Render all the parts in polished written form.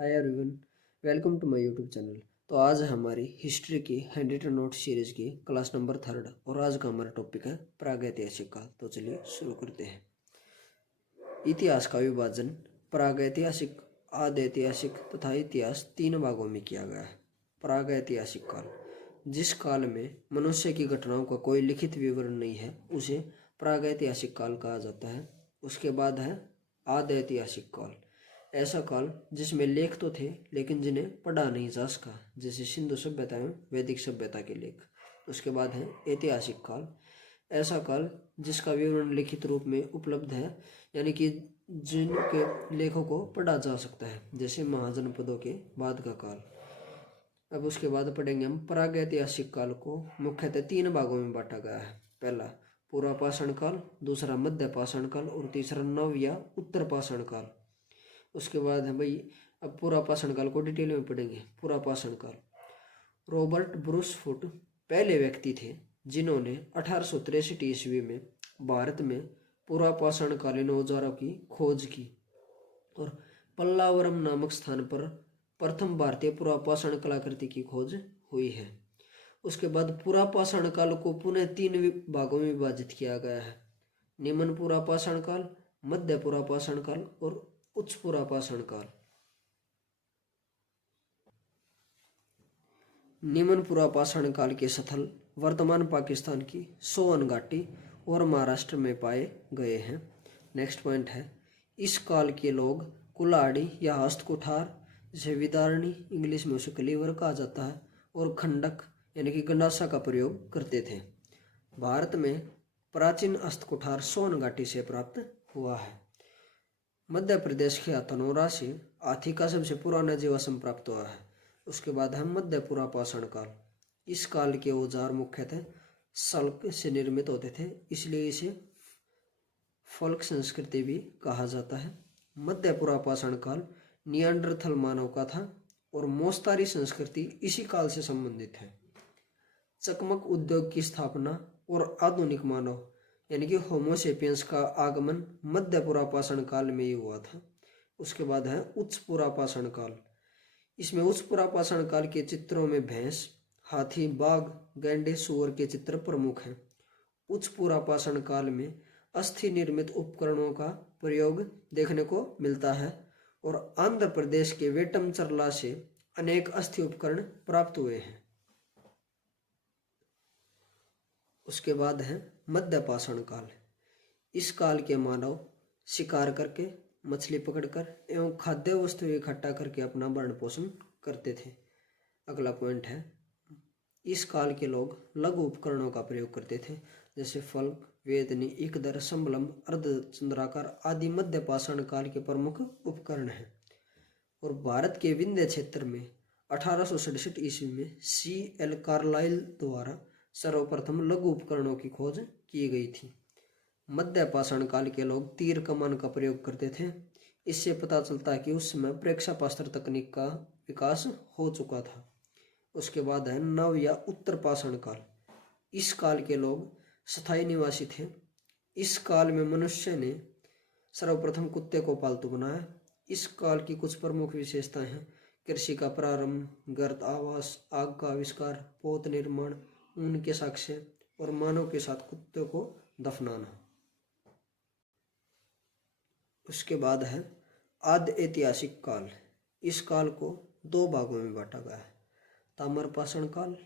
Hi everyone, welcome to my YouTube channel. तो आज हमारी हिस्ट्री की हैंडी टू नोट सीरीज की क्लास नंबर 3 और आज का हमारा टॉपिक है प्रागैतिहासिक काल। तो चलिए शुरू करते हैं। इतिहास का विभाजन प्रागैतिहासिक, आद्य ऐतिहासिक तथा इतिहास 3 भागों में किया गया है। प्रागैतिहासिक काल, जिस काल में मनुष्य की घटनाओं का कोई लिखित विवरण नहीं है, उसे प्रागैतिहासिक काल कहा जाता है। उसके बाद है आद्य ऐतिहासिक काल, ऐसा काल जिसमें लेख तो थे लेकिन जिन्हें पढ़ा नहीं जा सका, जैसे सिंधु सभ्यता एवं वैदिक सभ्यता के लेख। उसके बाद है ऐतिहासिक काल, ऐसा काल जिसका विवरण लिखित रूप में उपलब्ध है, यानी कि जिनके लेखों को पढ़ा जा सकता है, जैसे महाजनपदों के बाद का काल। अब उसके बाद पढ़ेंगे हम प्रागैतिहासिक काल को मुख्यतः 3 भागों में बांटा गया है। पहला पूर्व पाषाण काल, दूसरा मध्य पाषाण काल और तीसरा नव या उत्तर पाषाण काल। उसके बाद है भाई, अब पूरा पाषाण काल को डिटेल में पढ़ेंगे। पूरा पाषाण काल, रॉबर्ट ब्रूस फुट पहले व्यक्ति थे जिन्होंने 1863 ईस्वी में भारत में पूरा पाषाण कालीन औजारों की खोज की और पल्लावरम नामक स्थान पर प्रथम भारतीय पूरा पाषाण कलाकृति की खोज हुई है। उसके बाद पूरा पाषाण काल को पुनः 3 भागों में विभाजित किया गया है। निम्न पूरा पाषाण काल, मध्य पूरा पाषाण काल और उच्च पूरा पाषाण काल। निम्न पूरा पाषाण काल के स्थल वर्तमान पाकिस्तान की सोअन घाटी और महाराष्ट्र में पाए गए हैं। नेक्स्ट पॉइंट है, इस काल के लोग कुल्हाड़ी या हस्तकुठार, जिसे विदारणी इंग्लिश में उसे कलीवर कहा जाता है, और खंडक यानी कि गंडासा का प्रयोग करते थे। भारत में प्राचीन हस्तकुठार सोअन घाटी से प्राप्त हुआ है। मध्य प्रदेश के हथनोरा से हाथी का सबसे पुराना जीवाश्म प्राप्त हुआ है। उसके बाद है मध्य पूरा पाषाण काल। इस काल के औजार मुख्यतः सल्क से निर्मित होते थे, इसलिए इसे फल्क संस्कृति भी कहा जाता है। मध्य पूरा पाषाण काल नियांडरथल मानव का था और मोस्तारी संस्कृति इसी काल से संबंधित है। चकमक उद्योग की स्थापना और आधुनिक मानव यानी कि होमोसेपियंस का आगमन मध्य पूरा पाषाण काल में ही हुआ था। उसके बाद है उच्च पूरा पाषाण काल। इसमें उच्च पूरा पाषाण काल के चित्रों में भैंस, हाथी, बाघ, गैंडे, सूअर के चित्र प्रमुख हैं। उच्च पूरा पाषाण काल में अस्थि निर्मित उपकरणों का प्रयोग देखने को मिलता है और आंध्र प्रदेश के वेटमचरला से अनेक अस्थि उपकरण प्राप्त हुए हैं। उसके बाद है मध्य पाषाण काल। इस काल के मानव शिकार करके, मछली पकड़कर एवं खाद्य वस्तु इकट्ठा करके अपना भरण पोषण करते थे। अगला पॉइंट है, इस काल के लोग लघु उपकरणों का प्रयोग करते थे, जैसे फल्क, वेदनी, इकदर, संबलम, अर्धचंद्राकार आदि मध्य पाषाण काल के प्रमुख उपकरण हैं। और भारत के विंध्य क्षेत्र में 1867 ईस्वी में C.L. कार्लाइल द्वारा सर्वप्रथम लघु उपकरणों की खोज की गई थी। मध्य पाषाण काल के लोग तीर कमान का प्रयोग करते थे। इससे पता चलता है कि उस समय प्रेक्षापास्त्र तकनीक का विकास हो चुका था। उसके बाद है नव या उत्तर पाषाण काल। इस काल के लोग स्थायी निवासी थे। इस काल में मनुष्य ने सर्वप्रथम कुत्ते को पालतू बनाया। इस काल की कुछ प्रमुख विशेषताएं हैं, कृषि का प्रारंभ, गर्त आवास, आग का आविष्कार, पोत निर्माण, ऊन के साक्ष्य और मानव के साथ कुत्ते को दफनाना। उसके बाद है आद्य ऐतिहासिक काल। इस काल को 2 भागों में बांटा गया है। ताम्र पाषाण काल,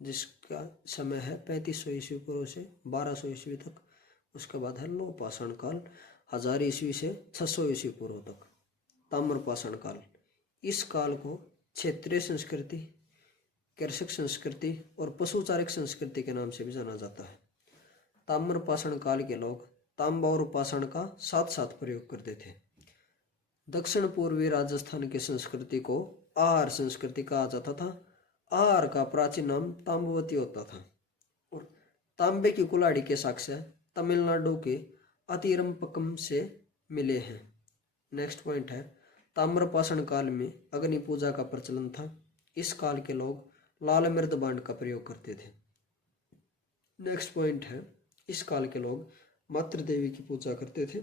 जिसका समय है 3500 ईस्वी पूर्व से 1200 ईस्वी तक। उसके बाद है लौह पाषाण काल, 1000 ईस्वी से 600 ईस्वी पूर्व तक। ताम्र पाषाण काल, इस काल को क्षेत्रीय संस्कृति, कृषक संस्कृति और पशुचारक संस्कृति के नाम से भी जाना जाता है। ताम्र पाषाण काल के लोग तांबा और पाषाण का साथ साथ प्रयोग करते थे। दक्षिण पूर्वी राजस्थान की संस्कृति को आहार संस्कृति कहा जाता था। आहार का प्राचीन नाम तांबवती होता था। और तांबे की कुल्हाड़ी के साक्ष्य तमिलनाडु के अतिरंपकम से मिले हैं। नेक्स्ट पॉइंट है, ताम्र पाषाण काल में अग्नि पूजा का प्रचलन था। इस काल के लोग लाल मृद बाण का प्रयोग करते थे। नेक्स्ट पॉइंट है, इस काल के लोग मातृ देवी की पूजा करते थे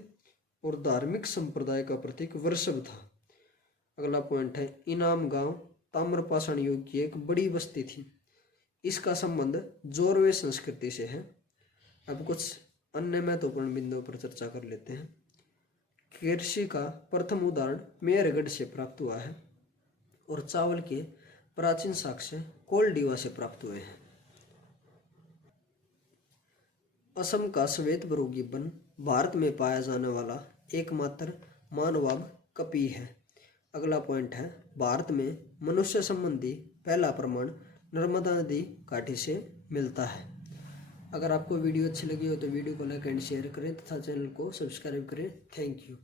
और धार्मिक संप्रदाय का प्रतीक वृषभ था। अगला पॉइंट है इनाम गांव ताम्रपाषाण युग की एक बड़ी बस्ती थी। इसका संबंध जोरवे संस्कृति से है। अब कुछ अन्य महत्वपूर्ण बिंदुओं पर चर्चा कर लेते हैं। कृषि का प्रथम उदाहरण मेहरगढ़ से प्राप्त हुआ है और चावल के प्राचीन साक्ष्य कोलडीवा से प्राप्त हुए हैं। असम का श्वेतबरोगी वन भारत में पाया जाने वाला एकमात्र मानवाब कपी है। अगला पॉइंट है भारत में मनुष्य संबंधी पहला प्रमाण नर्मदा नदी घाटी से मिलता है। अगर आपको वीडियो अच्छी लगी हो तो वीडियो को लाइक एंड शेयर करें तथा चैनल को सब्सक्राइब करें। Thank you.